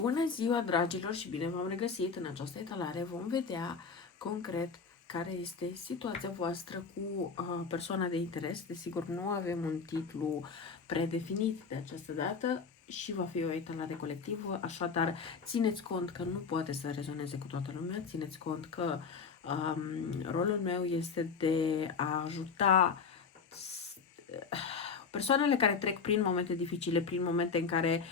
Bună ziua, dragilor, și bine v-am regăsit în această etalare. Vom vedea concret care este situația voastră cu persoana de interes. Desigur, nu avem un titlu predefinit de această dată și va fi o etalare colectivă, așadar țineți cont că nu poate să rezoneze cu toată lumea, țineți cont că rolul meu este de a ajuta persoanele care trec prin momente dificile, prin momente în care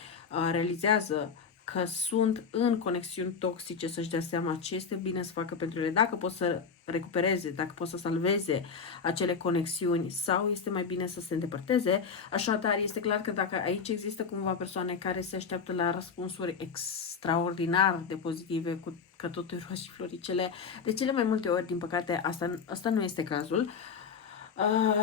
realizează că sunt în conexiuni toxice, să-și dea seama ce este bine să facă pentru ele, dacă pot să recupereze, dacă pot să salveze acele conexiuni sau este mai bine să se îndepărteze. Așadar, este clar că dacă aici există cumva persoane care se așteaptă la răspunsuri extraordinar de pozitive, cu că totul roșii și floricele, de cele mai multe ori, din păcate, asta nu este cazul.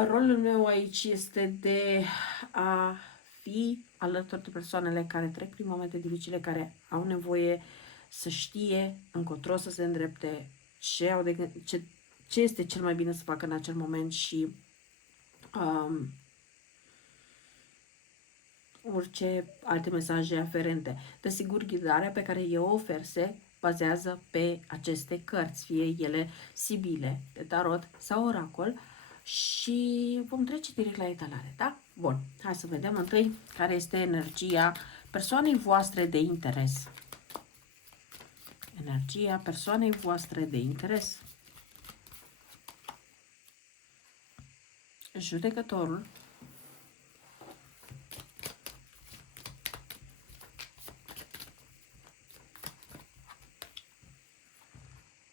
Rolul meu aici este de a fi alături de persoanele care trec prin momente dificile, care au nevoie să știe încotro să se îndrepte, ce este cel mai bine să facă în acel moment și orice alte mesaje aferente. Desigur, ghidarea pe care eu o ofer se bazează pe aceste cărți, fie ele sibile, de tarot sau oracol, și vom trece direct la etalare, da? Bun, hai să vedem întâi care este energia persoanei voastre de interes. Energia persoanei voastre de interes. Judecătorul.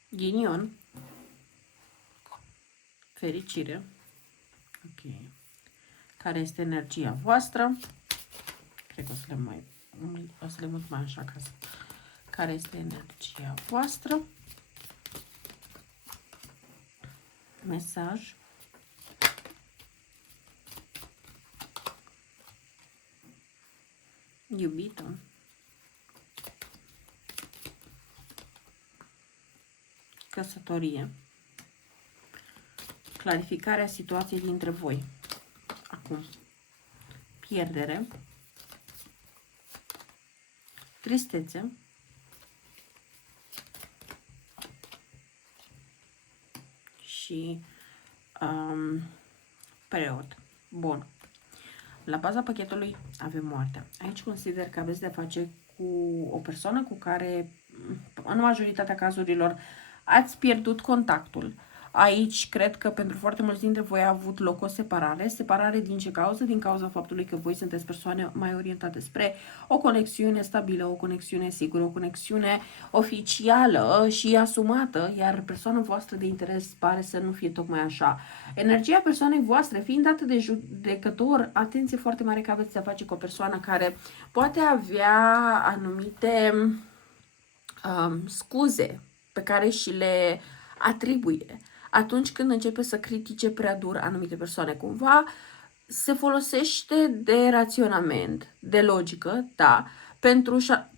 Ghinion. Fericire. Ok. Care este energia voastră? Cred că o să le mut mai așa ca să... Care este energia voastră? Mesaj. Iubită. Căsătorie. Clarificarea situației dintre voi. Acum. Pierdere. Tristețe. Și preot. Bun. La baza pachetului avem moartea. Aici consider că aveți de-a face cu o persoană cu care, în majoritatea cazurilor, ați pierdut contactul. Aici cred că pentru foarte mulți dintre voi a avut loc o separare. Separare din ce cauză? Din cauza faptului că voi sunteți persoane mai orientate spre o conexiune stabilă, o conexiune sigură, o conexiune oficială și asumată, iar persoana voastră de interes pare să nu fie tocmai așa. Energia persoanei voastre fiind dată de judecător, atenție foarte mare că aveți de-a face cu o persoană care poate avea anumite scuze pe care și le atribuie atunci când începe să critique prea dur anumite persoane. Cumva se folosește de raționament, de logică, da,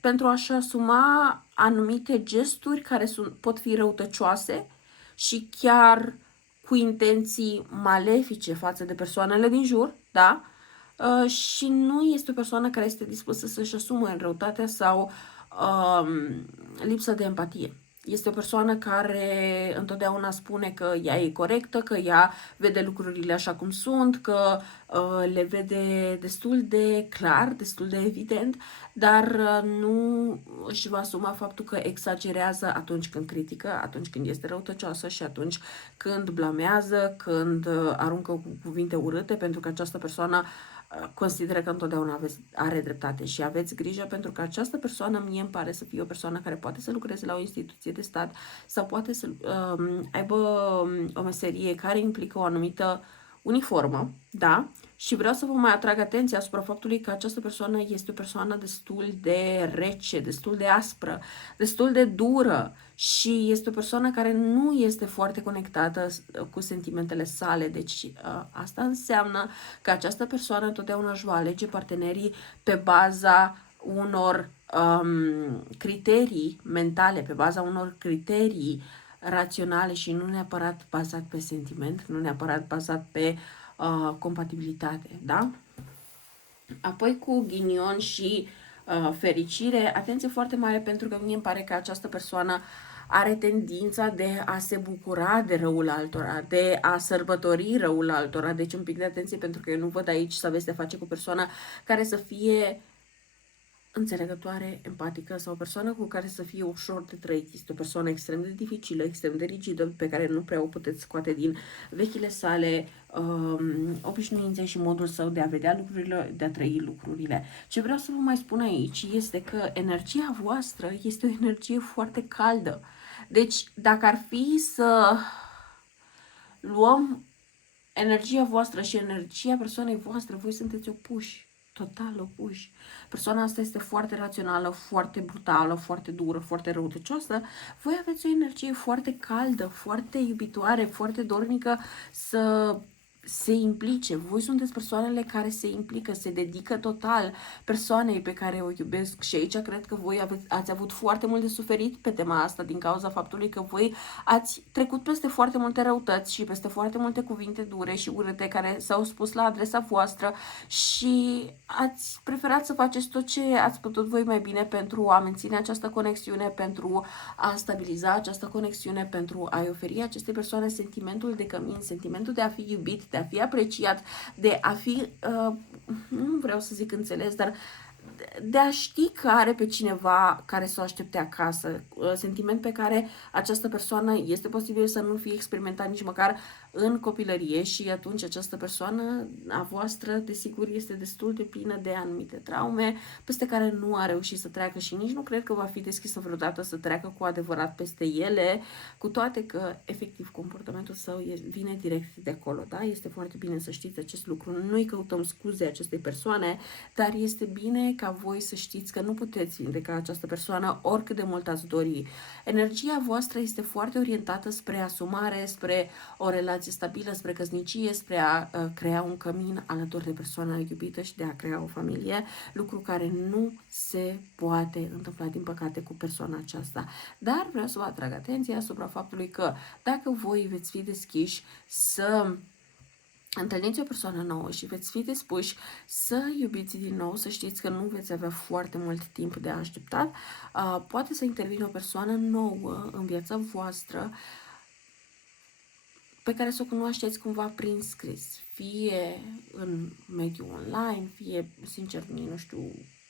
pentru a-și asuma anumite gesturi care pot fi răutăcioase și chiar cu intenții malefice față de persoanele din jur, da? Și nu este o persoană care este dispusă să-și asume răutatea sau lipsa de empatie. Este o persoană care întotdeauna spune că ea e corectă, că ea vede lucrurile așa cum sunt, că le vede destul de clar, destul de evident, dar nu își va asuma faptul că exagerează atunci când critică, atunci când este răutăcioasă și atunci când blamează, când aruncă cu cuvinte urâte, pentru că această persoană consideră că întotdeauna are dreptate și aveți grijă pentru că această persoană mie îmi pare să fie o persoană care poate să lucreze la o instituție de stat sau poate să aibă o meserie care implică o anumită uniformă, da? Și vreau să vă mai atrag atenția asupra faptului că această persoană este o persoană destul de rece, destul de aspră, destul de dură și este o persoană care nu este foarte conectată cu sentimentele sale. Deci asta înseamnă că această persoană întotdeauna își va alege partenerii pe baza unor criterii mentale, pe baza unor criterii raționale și nu neapărat bazat pe sentiment, nu neapărat bazat pe compatibilitate, da? Apoi cu ghinion și fericire. Atenție foarte mare, pentru că mie îmi pare că această persoană are tendința de a se bucura de răul altora, de a sărbători răul altora. Deci un pic de atenție, pentru că eu nu văd aici să aveți de face cu persoana care să fie înțelegătoare, empatică, sau o persoană cu care să fie ușor de trăit. Este o persoană extrem de dificilă, extrem de rigidă, pe care nu prea o puteți scoate din vechile sale obișnuințe și modul său de a vedea lucrurile, de a trăi lucrurile. Ce vreau să vă mai spun aici este că energia voastră este o energie foarte caldă. Deci, dacă ar fi să luăm energia voastră și energia persoanei voastre, voi sunteți opuși. Total opuși. Persoana asta este foarte rațională, foarte brutală, foarte dură, foarte răutăcioasă. Voi aveți o energie foarte caldă, foarte iubitoare, foarte dornică să se implice. Voi sunteți persoanele care se implică, se dedică total persoanei pe care o iubesc, și aici cred că voi ați avut foarte mult de suferit pe tema asta din cauza faptului că voi ați trecut peste foarte multe răutăți și peste foarte multe cuvinte dure și urâte care s-au spus la adresa voastră și ați preferat să faceți tot ce ați putut voi mai bine pentru a menține această conexiune, pentru a stabiliza această conexiune, pentru a-i oferi acestei persoane sentimentul de cămin, sentimentul de a fi iubit, de a fi apreciat, de a fi, nu vreau să zic înțeles, dar de a ști că are pe cineva care să o aștepte acasă, sentiment pe care această persoană este posibil să nu fie experimentat nici măcar în copilărie, și atunci această persoană a voastră, desigur, este destul de plină de anumite traume peste care nu a reușit să treacă și nici nu cred că va fi deschisă vreodată să treacă cu adevărat peste ele, cu toate că, efectiv, comportamentul său vine direct de acolo, da? Este foarte bine să știți acest lucru. Nu-i căutăm scuze acestei persoane, dar este bine ca voi să știți că nu puteți vindeca această persoană oricât de mult ați dori. Energia voastră este foarte orientată spre asumare, spre o relație stabilă, spre căsnicie, spre a crea un cămin alături de persoana iubită și de a crea o familie, lucru care nu se poate întâmpla, din păcate, cu persoana aceasta. Dar vreau să vă atrag atenția asupra faptului că dacă voi veți fi deschiși să întâlniți o persoană nouă și veți fi dispuși să iubiți din nou, să știți că nu veți avea foarte mult timp de așteptat, poate să intervină o persoană nouă în viața voastră pe care să o cunoașteți cumva prin scris, fie în mediul online, fie, sincer, nu știu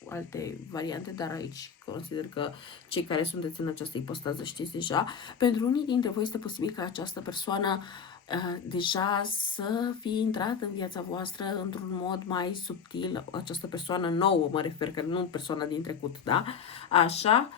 alte variante, dar aici consider că cei care sunteți în această ipostază știți deja. Pentru unii dintre voi este posibil ca această persoană deja să fie intrat în viața voastră într-un mod mai subtil, această persoană nouă, mă refer, că nu persoana din trecut, da? Așa,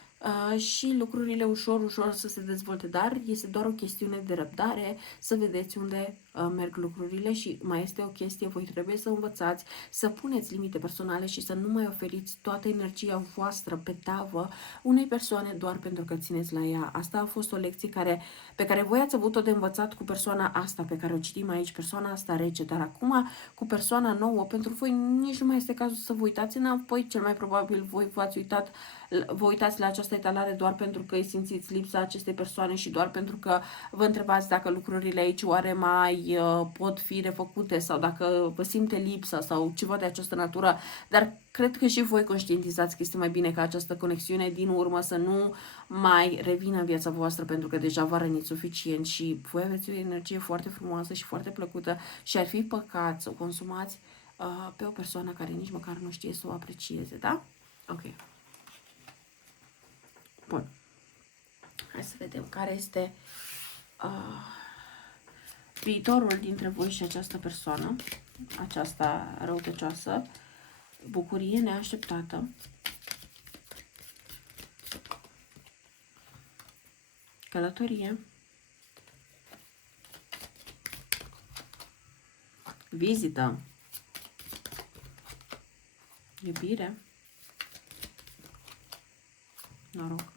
și lucrurile ușor să se dezvolte, dar este doar o chestiune de răbdare, să vedeți unde merg lucrurile. Și mai este o chestie, voi trebuie să învățați să puneți limite personale și să nu mai oferiți toată energia voastră pe tavă unei persoane doar pentru că țineți la ea. Asta a fost o lecție pe care voi ați avut-o de învățat cu persoana asta pe care o citim aici, persoana asta rece, dar acum cu persoana nouă, pentru voi nici nu mai este cazul să vă uitați înapoi, cel mai probabil voi vă uitați la această etalare doar pentru că îi simțiți lipsa acestei persoane și doar pentru că vă întrebați dacă lucrurile aici oare mai pot fi refăcute sau dacă vă simte lipsa sau ceva de această natură, dar cred că și voi conștientizați că este mai bine ca această conexiune din urmă să nu mai revină în viața voastră, pentru că deja v-a rănit suficient și voi aveți o energie foarte frumoasă și foarte plăcută și ar fi păcat să o consumați pe o persoană care nici măcar nu știe să o aprecieze, da? Ok. Bun. Hai să vedem care este viitorul dintre voi și această persoană, aceasta răutăcioasă, bucurie neașteptată, călătorie, vizită, iubire, noroc.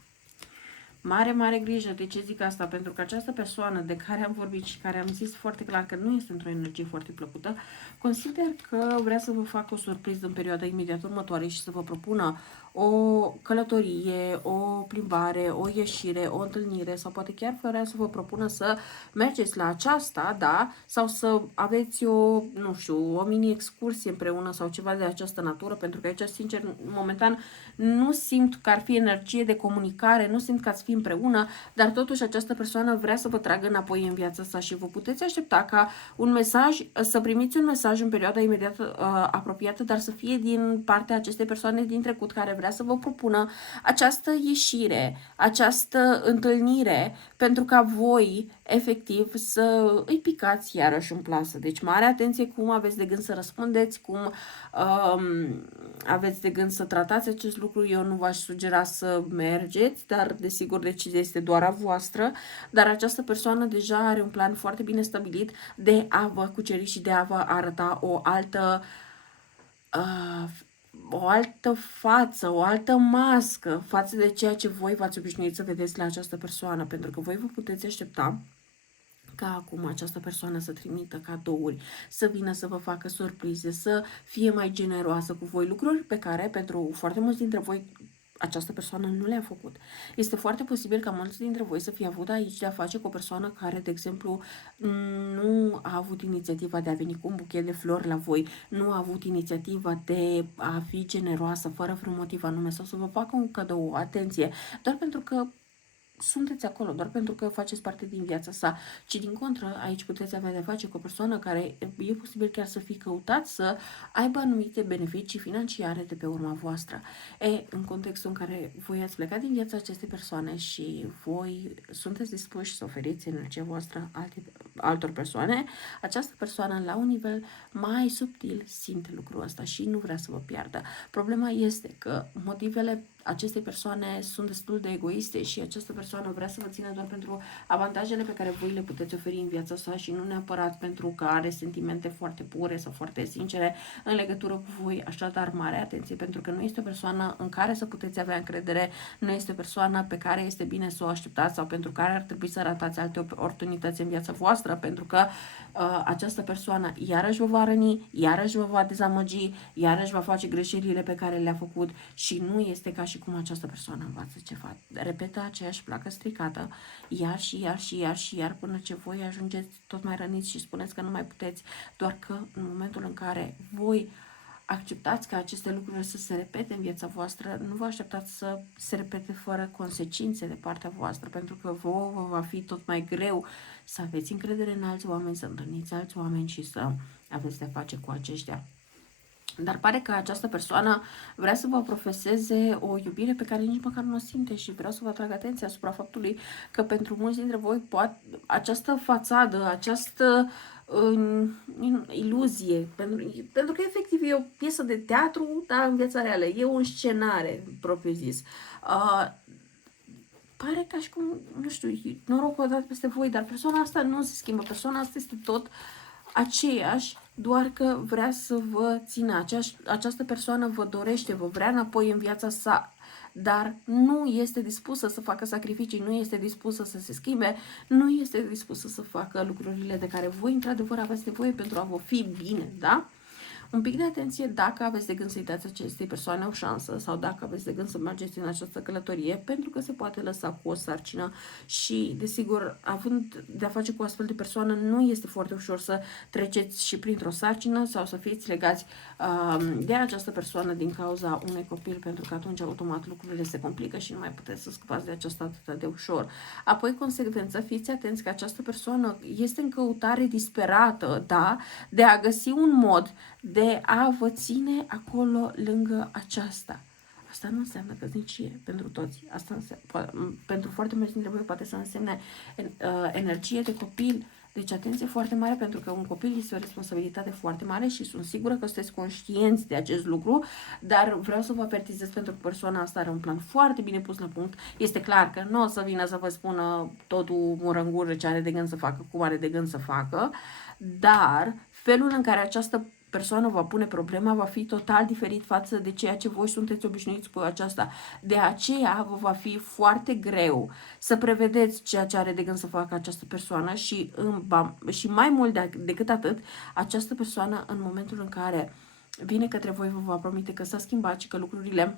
Mare grijă. De ce zic asta? Pentru că această persoană de care am vorbit și care am zis foarte clar că nu este într-o energie foarte plăcută, consider că vrea să vă facă o surpriză în perioada imediat următoare și să vă propună o călătorie, o plimbare, o ieșire, o întâlnire sau poate chiar vrea să vă propună să mergeți la aceasta, da, sau să aveți o, nu știu, o mini excursie împreună sau ceva de această natură, pentru că aici, sincer, momentan nu simt că ar fi energie de comunicare, nu simt că ați fi împreună, dar totuși această persoană vrea să vă tragă înapoi în viața sa și vă puteți aștepta ca un mesaj, să primiți un mesaj în perioada imediat apropiată, dar să fie din partea acestei persoane din trecut care vrea să vă propună această ieșire, această întâlnire, pentru ca voi efectiv să îi picați iarăși în plasă. Deci mare atenție cum aveți de gând să răspundeți, cum aveți de gând să tratați acest lucru. Eu nu v-aș sugera să mergeți, dar desigur decizia este doar a voastră, dar această persoană deja are un plan foarte bine stabilit de a vă cuceri și de a vă arăta o altă față, o altă mască față de ceea ce voi v-ați obișnuit să vedeți la această persoană, pentru că voi vă puteți aștepta ca acum această persoană să trimită cadouri, să vină să vă facă surprize, să fie mai generoasă cu voi, lucruri pe care pentru foarte mulți dintre voi această persoană nu le-a făcut. Este foarte posibil ca mulți dintre voi să fie avut aici de a face cu o persoană care, de exemplu, nu a avut inițiativa de a veni cu un buchet de flori la voi, nu a avut inițiativa de a fi generoasă fără vreun motiv anume sau să vă facă un cadou, atenție, doar pentru că sunteți acolo, doar pentru că faceți parte din viața sa, ci din contră, aici puteți avea de face cu o persoană care e posibil chiar să fi căutat să aibă anumite beneficii financiare de pe urma voastră. În contextul în care voi ați plecat din viața acestei persoane și voi sunteți dispuși să oferiți energia voastră altor persoane, această persoană la un nivel mai subtil simte lucrul ăsta și nu vrea să vă piardă. Problema este că motivele acestei persoane sunt destul de egoiste și această persoană vrea să vă țină doar pentru avantajele pe care voi le puteți oferi în viața sa și nu neapărat pentru că are sentimente foarte pure sau foarte sincere în legătură cu voi. Așadar, mare atenție, pentru că nu este o persoană în care să puteți avea încredere, nu este o persoană pe care este bine să o așteptați sau pentru care ar trebui să ratați alte oportunități în viața voastră, pentru că această persoană iarăși vă va răni, iarăși vă va dezamăgi, iarăși va face greșelile pe care le-a făcut și nu este ca și cum această persoană învață ceva. Repetă aceeași placă stricată, iar și iar și iar și iar, până ce voi ajungeți tot mai răniți și spuneți că nu mai puteți, doar că în momentul în care voi acceptați ca aceste lucruri să se repete în viața voastră, nu vă așteptați să se repete fără consecințe de partea voastră, pentru că vouă vă va fi tot mai greu să aveți încredere în alți oameni, să întâlniți alți oameni și să aveți de-a face cu aceștia. Dar pare că această persoană vrea să vă profeseze o iubire pe care nici măcar nu o simte și vreau să vă atrag atenția asupra faptului că pentru mulți dintre voi această fațadă, această iluzie, pentru că efectiv e o piesă de teatru, dar în viața reală, e o scenare, propriu zis. Pare ca și cum, nu știu, norocul a dat peste voi, dar persoana asta nu se schimbă, persoana asta este tot aceeași, doar că vrea să vă țină. Această persoană vă dorește, vă vrea înapoi în viața sa, dar nu este dispusă să facă sacrificii, nu este dispusă să se schimbe, nu este dispusă să facă lucrurile de care voi într-adevăr aveți nevoie pentru a vă fi bine, da? Un pic de atenție dacă aveți de gând să-i dați acestei persoane o șansă sau dacă aveți de gând să mergeți în această călătorie, pentru că se poate lăsa cu o sarcină și, desigur, având de-a face cu astfel de persoană, nu este foarte ușor să treceți și printr-o sarcină sau să fiți legați de această persoană din cauza unui copil, pentru că atunci automat lucrurile se complică și nu mai puteți să scăpați de aceasta atât de ușor. Apoi, consecvență, fiți atenți că această persoană este în căutare disperată, da, de a găsi un mod de a vă ține acolo lângă aceasta. Asta nu înseamnă căsnicie pentru toți. Asta pentru foarte mulți dintre voi poate să însemne energie de copil. Deci atenție foarte mare, pentru că un copil este o responsabilitate foarte mare și sunt sigură că sunteți conștienți de acest lucru, dar vreau să vă avertizez pentru că persoana asta are un plan foarte bine pus la punct. Este clar că nu o să vină să vă spună totul mură în gură ce are de gând să facă, cum are de gând să facă, dar felul în care această persoană va pune problema va fi total diferit față de ceea ce voi sunteți obișnuiți cu aceasta. De aceea vă va fi foarte greu să prevedeți ceea ce are de gând să facă această persoană și mai mult decât atât, această persoană în momentul în care vine către voi vă va promite că s-a schimbat și că lucrurile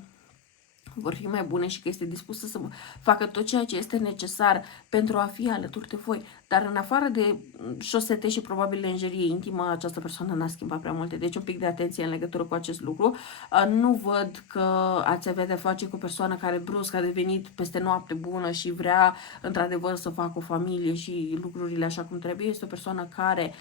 vor fi mai bune și că este dispusă să facă tot ceea ce este necesar pentru a fi alături de voi. Dar în afară de șosete și probabil lenjerie intimă, această persoană n-a schimbat prea multe. Deci un pic de atenție în legătură cu acest lucru. Nu văd că ați avea de face cu o persoană care brusc a devenit peste noapte bună și vrea într-adevăr să facă o familie și lucrurile așa cum trebuie. Este o persoană care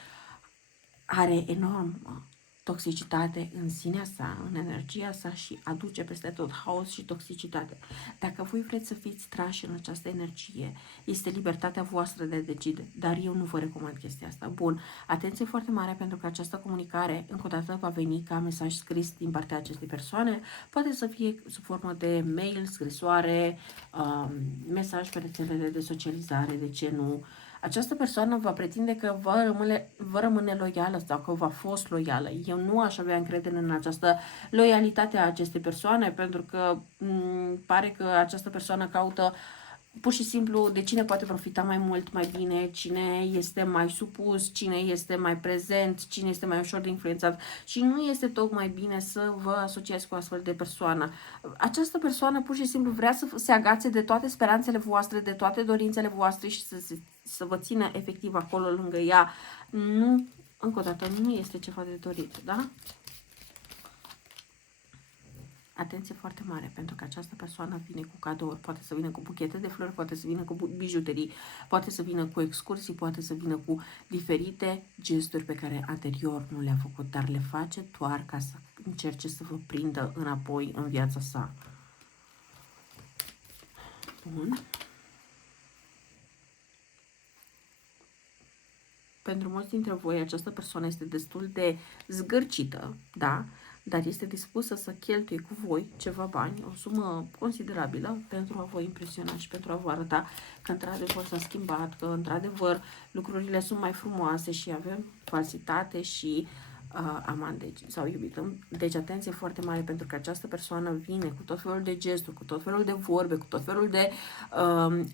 are enorm toxicitate în sinea sa, în energia sa și aduce peste tot haos și toxicitate. Dacă voi vreți să fiți trași în această energie, este libertatea voastră de a decide, dar eu nu vă recomand chestia asta. Bun, atenție foarte mare pentru că această comunicare încă o dată va veni ca mesaj scris din partea acestei persoane, poate să fie sub formă de mail, scrisoare, mesaj pe rețelele de socializare, de ce nu. Această persoană va pretinde că vă rămâne loială sau că v-a fost loială. Eu nu aș avea încredere în această loialitate a acestei persoane, pentru că pare că această persoană caută pur și simplu de cine poate profita mai mult, mai bine, cine este mai supus, cine este mai prezent, cine este mai ușor de influențat și nu este tocmai bine să vă asociați cu astfel de persoană. Această persoană pur și simplu vrea să se agațe de toate speranțele voastre, de toate dorințele voastre și să vă țină efectiv acolo lângă ea. Nu, încă o dată, nu este ceva de dorit, da? Atenție foarte mare, pentru că această persoană vine cu cadouri, poate să vină cu buchete de flori, poate să vină cu bijuterii, poate să vină cu excursii, poate să vină cu diferite gesturi pe care anterior nu le-a făcut, dar le face doar ca să încerce să vă prindă înapoi în viața sa. Bun. Pentru mulți dintre voi această persoană este destul de zgârcită, da? Dar este dispusă să cheltuie cu voi ceva bani, o sumă considerabilă, pentru a vă impresiona și pentru a vă arăta că într-adevăr s-a schimbat, că într-adevăr lucrurile sunt mai frumoase și avem falsitate și amant sau iubită. Deci atenție foarte mare, pentru că această persoană vine cu tot felul de gesturi, cu tot felul de vorbe, cu tot felul de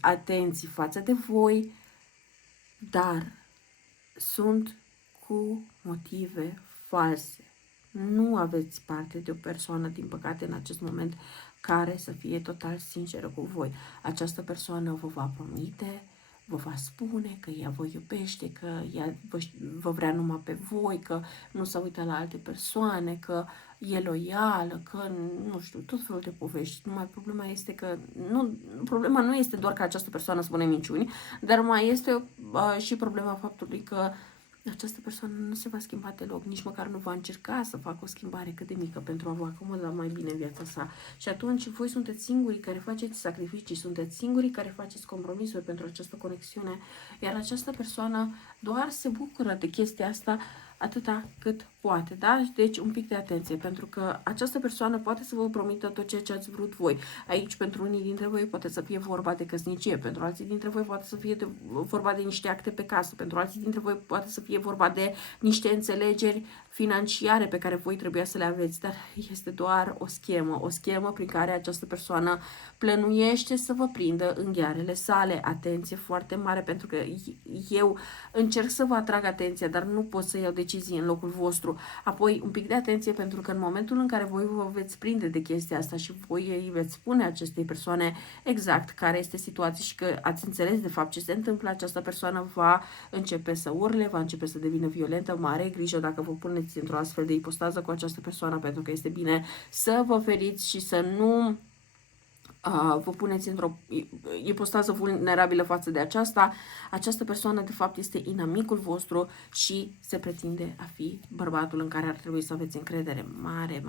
atenții față de voi, dar sunt cu motive false. Nu aveți parte de o persoană, din păcate, în acest moment, care să fie total sinceră cu voi. Această persoană vă va promite, vă va spune că ea vă iubește, că ea vă vrea numai pe voi, că nu se uită la alte persoane, că e loială, că nu știu, tot felul de povești. Numai problema este că problema nu este doar că această persoană spune minciuni, dar mai este și problema faptului că această persoană nu se va schimba deloc, nici măcar nu va încerca să facă o schimbare cât de mică pentru a vă acomoda mai bine în viața sa. Și atunci voi sunteți singurii care faceți sacrificii, sunteți singurii care faceți compromisuri pentru această conexiune, iar această persoană doar se bucură de chestia asta atâta cât poate, da? Deci un pic de atenție, pentru că această persoană poate să vă promită tot ceea ce ați vrut voi. Aici, pentru unii dintre voi, poate să fie vorba de căsnicie, pentru alții dintre voi poate să fie vorba de niște acte pe casă, pentru alții dintre voi poate să fie vorba de niște înțelegeri financiare pe care voi trebuia să le aveți, dar este doar o schemă prin care această persoană plănuiește să vă prindă în ghearele sale. Atenție foarte mare, pentru că eu încerc să vă atrag atenția, dar nu pot să iau decizii în locul vostru. Apoi, un pic de atenție, pentru că în momentul în care voi vă veți prinde de chestia asta și voi îi veți spune acestei persoane exact care este situația și că ați înțeles de fapt ce se întâmplă, această persoană va începe să urle, va începe să devină violentă. Mare grijă dacă vă puneți într-o astfel de ipostază cu această persoană, pentru că este bine să vă feriți și să nu vă puneți într-o ipostază vulnerabilă față de aceasta. Această persoană de fapt este inamicul vostru și se pretinde a fi bărbatul în care ar trebui să aveți încredere. Mare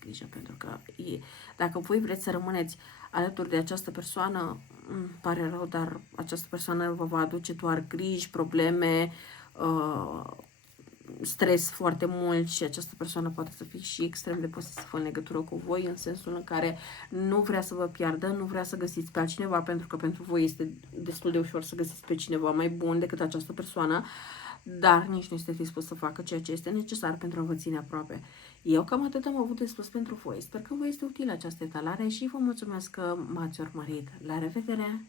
grijă, pentru că dacă voi vreți să rămâneți alături de această persoană, îmi pare rău, dar această persoană vă va aduce doar griji, probleme, stres foarte mult și această persoană poate să fie și extrem de posesivă în legătură cu voi, în sensul în care nu vrea să vă piardă, nu vrea să găsiți pe altcineva, pentru că pentru voi este destul de ușor să găsiți pe cineva mai bun decât această persoană, dar nici nu este dispus să facă ceea ce este necesar pentru a vă ține aproape. Eu cam atât am avut de spus pentru voi. Sper că vă este utilă această etalare și vă mulțumesc că m-ați urmărit. La revedere!